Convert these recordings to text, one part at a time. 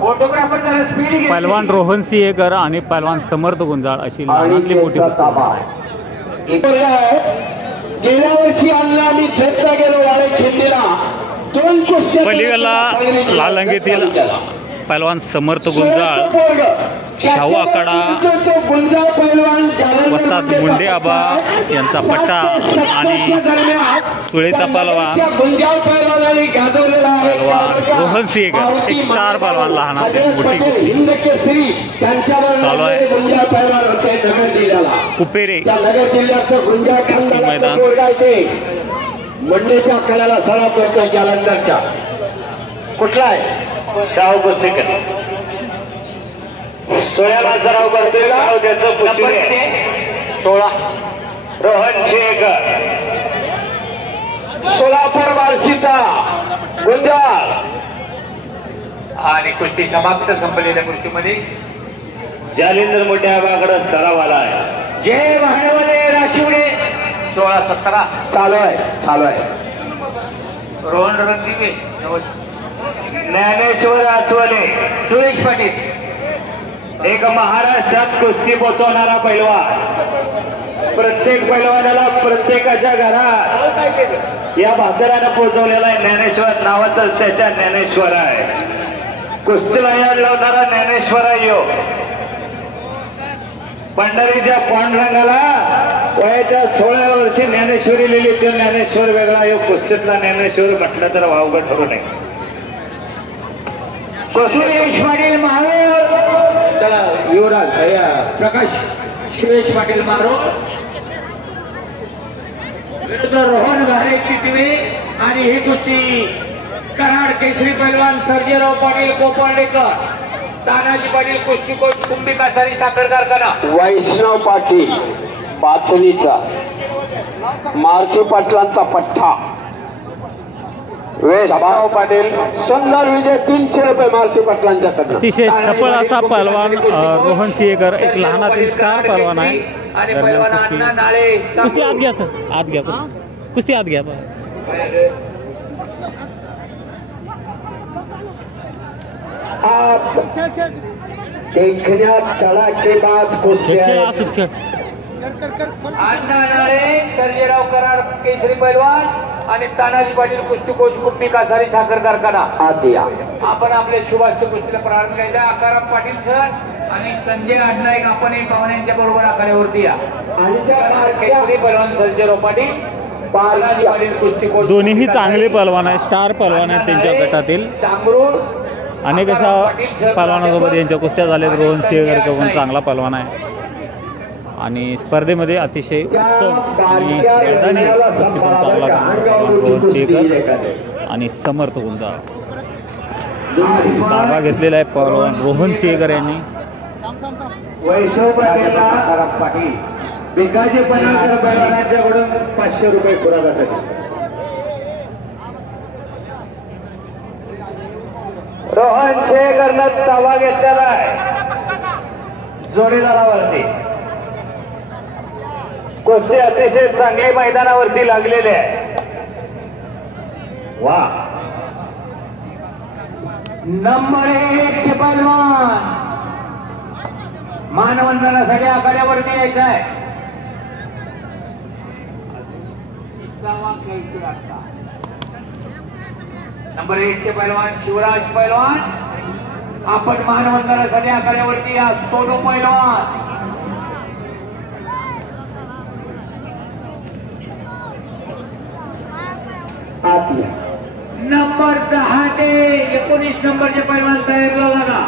Photographer जरा speed घे। पहलवान रोहन सिंहेकर आणि पहलवान समर्थ गुंजाळ अशी लहानातली मोठी गेल्या वर्षी आणला मी झेपला गेलो वाळे खिंडीला 2 कुस्त्या पलीकडला लालंगीतील पहलवान समर्थ गुंजाळ शाहू आखाडा वस्ताद मुंडे आबा यांचा पट्टा आणि सुळेचा पहलवान रोहन सिंहेकर एक स्टार पहलवान लहान मोठी चालू आहे कुपेरे मैदान मंडीच्या कड्याला सराव करतोय जालंधरच्या कुठला आहे शाहू कुस्तीकर 16ला सराव करतोय गाव त्याचं पुष्कळ 16 रोहन शेखर सोलापूर बार्शीचा गुंजाळ आणि कुस्ती समाप्त संपलेल्या कुस्तीमध्ये जालिंदर मोठ्या आबाकडे सराव आला आहे जय भांडवले राशिवडे 16-17 चालू आहे रोहन रणदिवे ज्ञानेश्वर आसवले सुरेश पाटील एक महाराष्ट्रात कुस्ती पोचवणारा पैलवान प्रत्येक पैलवानाला प्रत्येकाच्या घरात या भाकरानं पोचवलेला आहे ज्ञानेश्वर नावातच त्याच्या ज्ञानेश्वर आहे कुस्तीला याड लावणारा ज्ञानेश्वर आहे यो पंढरीच्या पांडुरंगाला वयाच्या 16व्या वर्षी ज्ञानेश्वरी लिहिली तो ज्ञानेश्वर वेगळा यो कुस्तीतला ज्ञानेश्वर म्हटलं तर वावगं ठरू नये सुरेश पाटील महाराज त्याला युवराज प्रकाश सुरेश पाटील मारो रोहन घारे टिटवे आणि ही कुस्ती कराड केसरी पैलवान सर्जेराव पाटील कोपांडेकर तानाजी पाटील कुस्ती कोच कुंभी कासारी साखर कारखाना वैष्णव पाटील पातळीचा मारुती पाटलांचा पठ्ठा वैष्णव पाटील सुंदर विजय 300 रुपये मारुती पाटलांच्याकडून अतिशय चपळ असा पहलवान रोहन सिंहेकर एक लहानातील स्टार पहलवान आहे कुस्ती आत घ्या सर आत घ्या कुस्ती आत घ्या देखण्यात तडाखेबाज कुस्ती सर्जेराव कराड केसरी पैलवान आणि तानाजी पाटील कुस्ती कोच कुंभी कासारी साखर कारखाना आदिया आपण आपल्या शुभास्ती कुस्तीला प्रारंभ करायचा आकाराम पाटील सर आणि संजय अडनाईक आपण एक पाहुण्यांच्या बरोबर आखाड्यावरती या आणि केसरी पैलवान सर्जेराव पाटील तानाजी पाटील कुस्ती कोच दोन्हीही चांगले पहलवान आहे स्टार पहलवान आहेत त्यांच्या गटातील सांगरूळ अनेक अशा पहलवानासोबत यांच्या कुस्त्या झाल्यात रोहन सिंहेकर पण चांगला पहलवान आहे आणि स्पर्धेमध्ये अतिशय उत्तम आणि मैदानी कुस्ती पण चांगला रोहन सिंहेकर आणि समर्थ गुंजाळ धावा घेतलेला आहे पहलवान रोहन सिंहेकर यांनी वैष्णव पाटील भिकाजी पन्हाळकर पैलवानांच्याकडून 500 रुपये खुराकासाठी रोहन शेखरनं ताबा घेतलेला आहे जोडीदारावरती कुस्ती अतिशय चांगली मैदानावरती लागलेली आहे वा नंबर 1 पैलवान मानवंदनासाठी आखाड्यावरती यायचा आहे नंबर 1 चे पैलवान शिवराज पैलवान आपण मानवंदनासाठी आखाड्यावरती या सोनू पैलवान नंबर 10 ते 19 नंबरचे पैलवान तयारीला लागा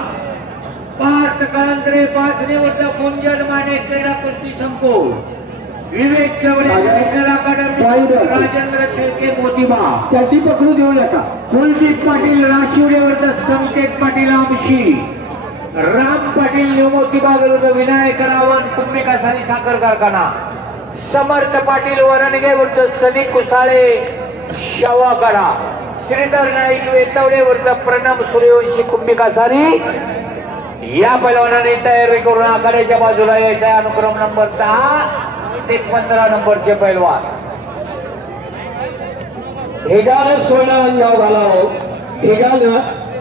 पार्थ कांद्रे 5 निवृत्त कुंजन माने क्रीडा कुस्ती संकुल विवेक चवडे नॅशनल अकादमी राजेंद्र शेळके मोतीबा चड्डी पकडू देऊ नका कुलदीप पाटील राशिवडेवर संकेत पाटील आमशी राम पाटील न्यू मोतीबा विरुद्ध विनायक रावण कुंभी कासारी साखर कारखाना समर्थ पाटील वरणगे विरुद्ध सनी कुसाळे शवाकडा श्रीधर नाईक वेतवडे विरुद्ध प्रणव सूर्यवंशी कुंभी कासारी या पैलवानाने तयारी करून आखाड्याच्या बाजूला यायचा अनुक्रम नंबर 10 ते 15 नंबरचे पैलवान ठिकाण सोनं अंगाव घालावं ठिकाण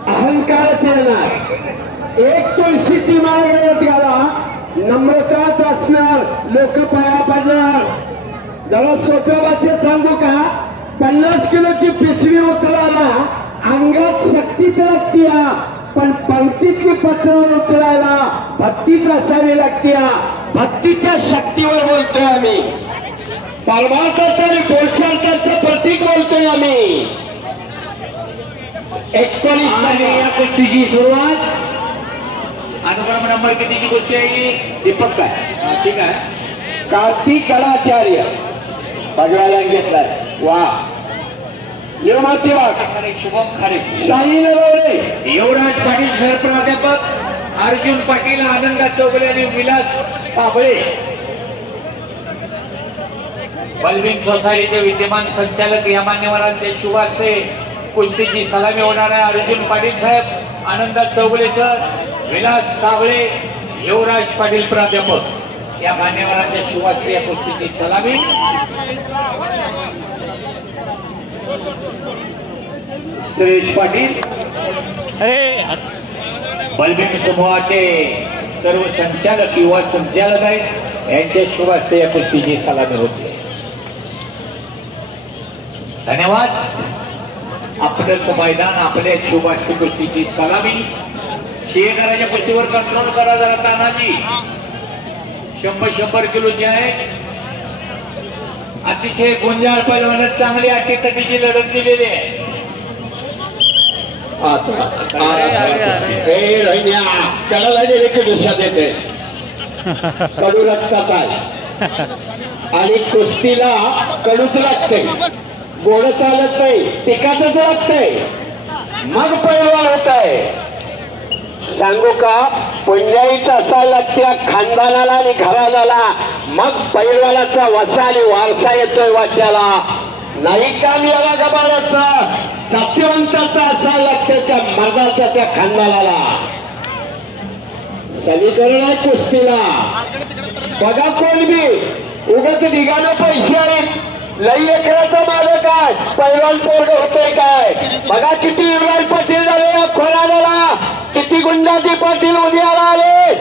अहंकारच येणार. एक तुळशीची माळ गळ्यात घाला, नम्रताच असणार, लोक पाया पडणार. जरा सोप्या भाषेत सांगू का, 50 किलोची पिशवी उचलायला अंगात शक्तीच लागती, पण पंक्तीतली पत्रावर उचलायला भक्तीच असावी लागते. भक्तीच्या शक्तीवर बोलतोय आम्ही. परमार्थाचं आणि पुरुषार्थाचं प्रतीक बोलतोय आम्ही. 19 आणि या कुस्तीची सुरुवात. अनुक्रम नंबर कितीची कुस्ती आहे ही? दीपक काय? ठीक आहे. कार्तिक गडाचार्य भगवान घेतलाय. वा नियमाची वाघ शुभम खारे, साई नरवणे, युवराज पाटील सर प्राध्यापक, अर्जुन पाटील, आनंदा चौगले आणि विलास साबळे. बलबीन सोसायटीचे विद्यमान संचालक या मान्यवरांचे शुभ हस्ते कुस्तीची सलामी होणार आहे. अर्जुन पाटील साहेब, आनंदा चौगले सर, विलास साबळे, युवराज पाटील प्राध्यापक या मान्यवरांच्या शुभ हस्ते या कुस्तीची सलामी. सुरेश पाटील अरे बलबीन समूहाचे सर्व संचालक युवा संचालक आहेत, यांच्या शुभ हस्ते या कुस्तीची सलामी होती. धन्यवाद. आपलंच मैदान, आपल्या शुभ हस्ते कुस्तीची सलामी. शेखराच्या कुस्तीवर कंट्रोल करा जरा तानाजी. 100 किलोची आहे. अतिशय गुंजाळ पैलवान, चांगली अटीतटीची लढत दिलेली आहे. त्याला लागेल एक दिवसात येते कडू रक्तात आहे आणि कुस्तीला कडूच लागते, गोड चालत नाही, तिखटच लागतंय, मग पैलवान होत आहे. सांगू का, पुंजाईच असायला लागत्या खानदानाला आणि घराण्याला, मग पैलवानाचा वसा आणि वारसा येतोय वाट्याला. नाही काम याला गबाळाचा सत्यवंताचा असायला लागतं त्या मर्दाचा, त्या खानदानाला. समीकरण आहे कुस्तीला. बघा कोण बी उगाच निघालं पैसे आहेत, लई एकराचा मालक आहे, पैलवान पोरग होतोय काय. बघा किती युवराज पाटील झाले या खोराड्याला, किती गुंडाजी पाटील उद्याला आले.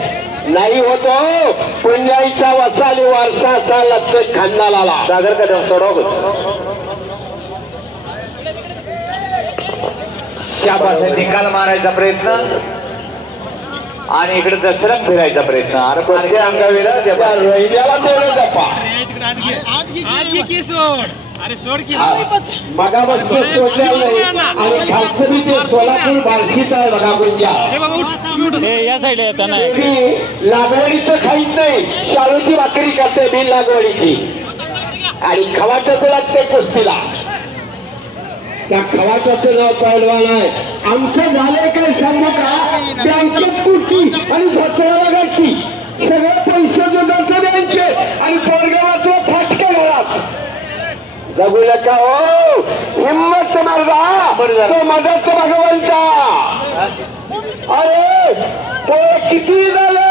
नाही होतो, पुंजाईचा वसाली वारसा असा लागतोय खानदानाला. सागर कदम सोडव. शाबास. निकाल मारायचा प्रयत्न आणि इकडे दसरंग फिरायचा प्रयत्न. अरे कोणते अंगावीला रोहिल्याला तेवढं जपा. मगापासून सोडलेलं नाही आणि खालचं बी ते सोलापूर बार्शीच आहे. बघा गुंजा या साईड येताना लागवडीचं खाईत नाही, शाळूची भाकरी करते बिन लागवडीची आणि खवाट्याचं लागतंय कुस्तीला. त्या खवाट्याचं नाव पैलवान आहे. आमचं झालंय काय सांगू का, बँकेत कुठची आणि धोत्राला घातली, सगळे पैसे जोडायचे बँके आणि पोरगावाचं फाटके घरात. जगू नका हो, हिम्मत मर्दा, तो मदत भगवंता. अरे तो किती झालं,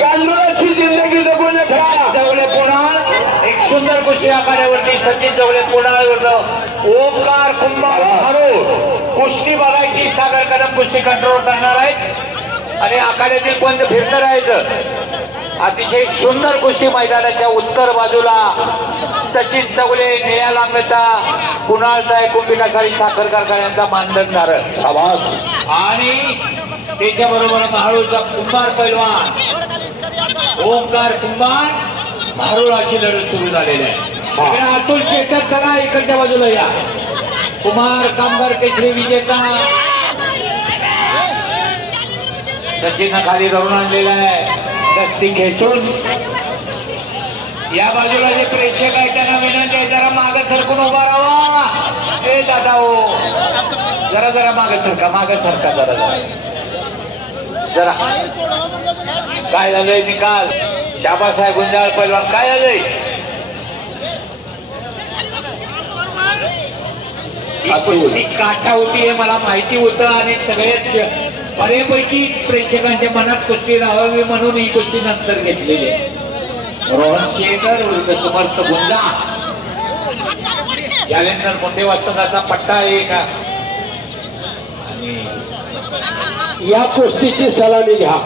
गांडुळाची जिंदगी जगू नका. जवळे पुन्हा एक सुंदर कुस्ती आखाड्यावरती सचिन जवळे पुन्हा ओंकार कुंभार कुस्ती बघायची. सागर कदम कुस्ती कंट्रोल करणार आहेत आणि आखाड्यातील पंच फिरत राहायचं. अतिशय सुंदर कुस्ती मैदानाच्या उत्तर बाजूला सचिन चौगले, निळ्या लांबचा, कुणाळचा, कुंभिकासारी साखर कारखान्यांचा मानधनदार आणि त्याच्याबरोबर महाळूचा कुंभार पैलवान ओंकार कुंभार, महारूळ अशी लढत सुरू झालेली आहे. अतुल शेखर चला इकडच्या बाजूला या. कुमार कामगार केसरी विजेता सचिन खाली धरून आणलेला आहे. कस्ती खेचून या बाजूला जे प्रेक्षक आहेत त्यांना विनंती आहे, जरा मागे सरकून उभा राहा. हे दादा हो, जरा मागे सरका, जरा काय झालंय निकाल. शाबासाहेब गुंजाळ पैलवान, काय झालंय. कुस्ती काटा होती हे मला माहिती होतं आणि सगळेच बऱ्यापैकी प्रेक्षकांच्या मनात कुस्ती राहावी म्हणून ही कुस्ती नंतर घेतलेली आहे. रोहन शेखर विरुद्ध समर्थ गुंजा, जालेंदर मोठे वास्तवाचा पट्टा आहे का. या कुस्तीची सलामी घ्या.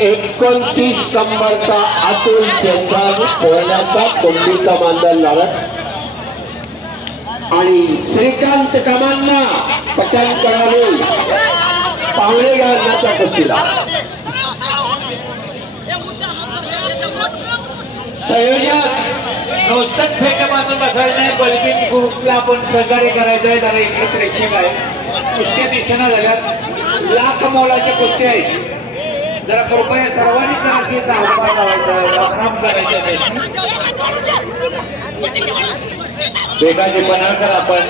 एकोणतीस नंबरचा अतुल चेंद्रान कोयल्याचा कोंबडीचा मांजर लढत आणि श्रीकांत कमांना पटन कळाले पावणे घालण्याचा कुस्तीला. संयोजक नुसतंच फेक बांधून बसायचं नाही, बलबीन ग्रुपला आपण सहकार्य करायचं आहे. जरा इकडे प्रेक्षक आहे, कुस्त्या दिसेना झाल्यात, लाख मोलाच्या कुस्त्या आहेत. जरा कृपया सर्वांनी जराशी हातभार लावायचा, राम करायचं. वेगाचे पनाळकर आपण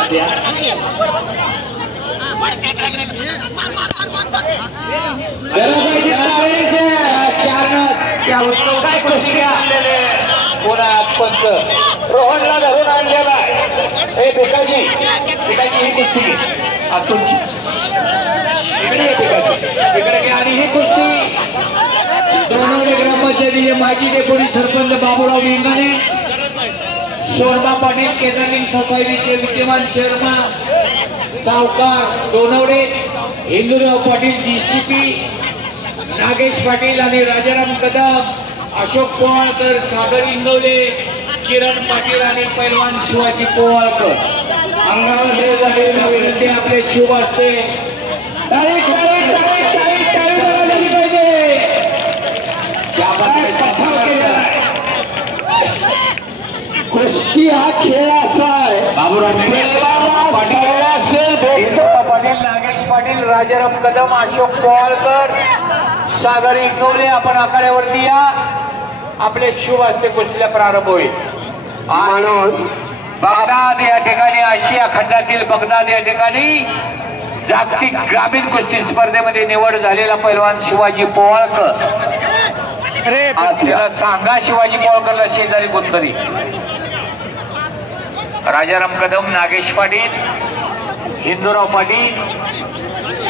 आद्या काय कुस्त्या आणलेले पुण्यात पंच रोहनला धरून आणलेला आहे. हे भिकाजी ही कुस्ती अतुलची इकडे इकडे घ्या. आणि ही कुस्ती दोनवडे ग्रामपंचायतीचे माजी डेप्युटी सरपंच बाबूराव मेंगाणे, शोरमा पाटील केदारलिंग सोसायटीचे विद्यमान चेअरमन सावकार दोनवडे, हिंदूराव पाटील जीसीपी, नागेश पाटील आणि राजाराम कदम, अशोक पोवाळकर, सागर इंगवले, किरण पाटील आणि पैलवान शिवाजी पोवाळकर. अंगावर झालेला विनंती आपले शुभ असते. कुस्ती हा खेळाचा आहे. पाटील, नागेश पाटील, राजाराम कदम, अशोक पोवाळकर, सागर इंगवले, आपण आखाड्यावरती या. आपले शुभ असते कुस्तीला प्रारंभ होईल. म्हणून बगदाद या ठिकाणी, आशिया खंडातील बगदाद या ठिकाणी जागतिक ग्रामीण कुस्ती स्पर्धेमध्ये निवड झालेला पैलवान शिवाजी पोवाळकर. आज त्याला सांगा शिवाजी पोवाळकरला शेजारी कोणतरी. राजाराम कदम, नागेश पाटील, हिंदूराव पाटील,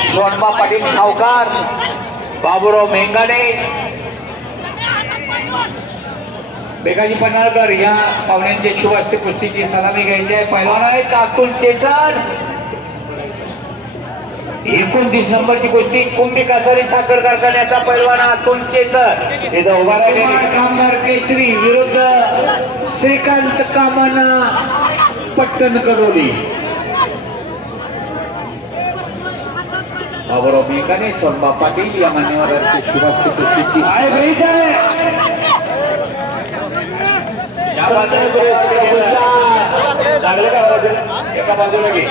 शोरमा पाटील सावकार, बाबूराव मेंगाणे, बेगाजी पन्हाळकर या पाहुण्यांचे शुभ असते कुस्तीची सलामी घ्यायची आहे. पहिलवान आहेत अतुल चेतन. 29 नंबरची कुस्ती कुंभी कासारी साखर कारखान्याचा पैलवान अतुल चेतन इथं उभा राहिलेला कामगार केसरी विरुद्ध श्रीकांत कामाना पट्टण करोली. बाबूराव मेंगाणे, शोरमा पाटील या मान्यवरांची शुभ असते कुस्तीची एका बाजूला घे.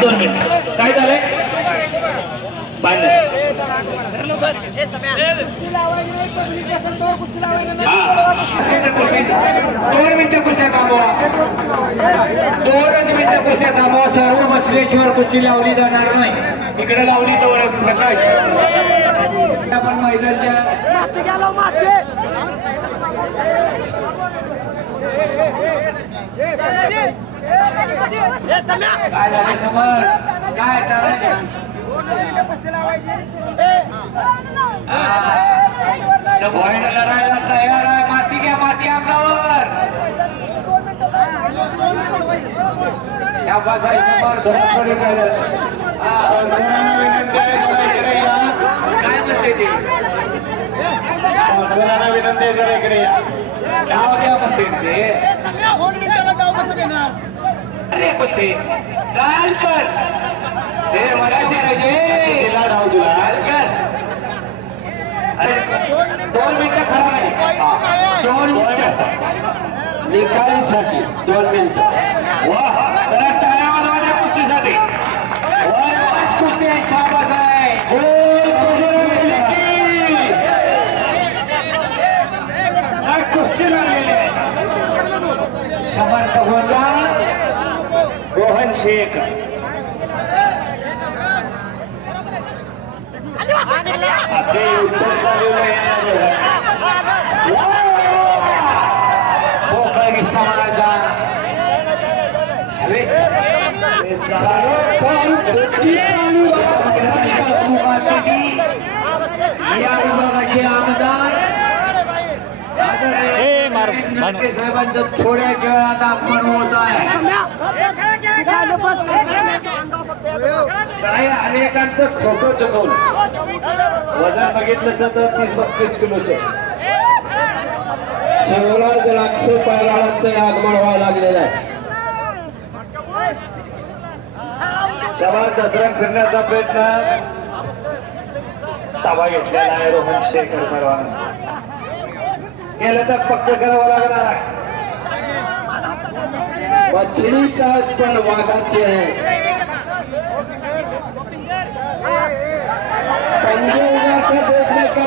दोन मिनिट काय झालंय दोन मिनिटं कुस्त्या थांबवा, 2 मिनिटं कुस्त्या थांबवा. सर्व बसल्याशिवाय कुस्ती लावली जाणार नाही. इकडे लावली तर प्रकाश आपण मैदानच्या काय झालं समोर काय लढायला तयार आहे. माती घ्या, माती अंगावर. विनंती जरा इकडे डाव द्या म्हणते ते. अरे कुस्ती चाल कर ते मराठी राजे डाव तुला कर. 2 मिनिटं खरा नाही, 2 मिनिटं निकालीसाठी 2 मिनिटं. वा टाळ्या वाजवा कुस्तीसाठी. कुस्ती आहे, शाबास आहे. काय कुस्ती लागलेली आहे. समर्थ बोलला रोहन शेख. ते उत्तर चाललेलं आहे. पोकळ किस्सा म्हणायचा. या विभागाचे आमदार ए, मार, नाटे साहेबांचं थोड्याच वेळात आगमन होत आहे. काय अनेकांचं ठोकं चुकवलं. वजन बघितलं तर 30-32 किलोचे. शंभर द्राक्ष पैराळांचं आगमन व्हायला लागलेलं आहे. सभा दसरा फिरण्याचा प्रयत्न ताबा घेतलेला आहे रोहन शेखर परवाना. केलं तर पक्क करावं लागणार आहे. मछली चाट पण वाघाची आहे. पंजे उगाचा देखने का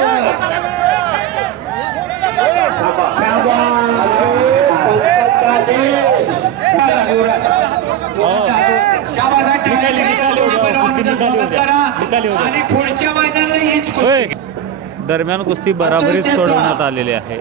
आणि पुढच्या मैदानाला हीच होय. दरम्यान कुस्ती बराबरीत सोडवण्यात आलेली आहे.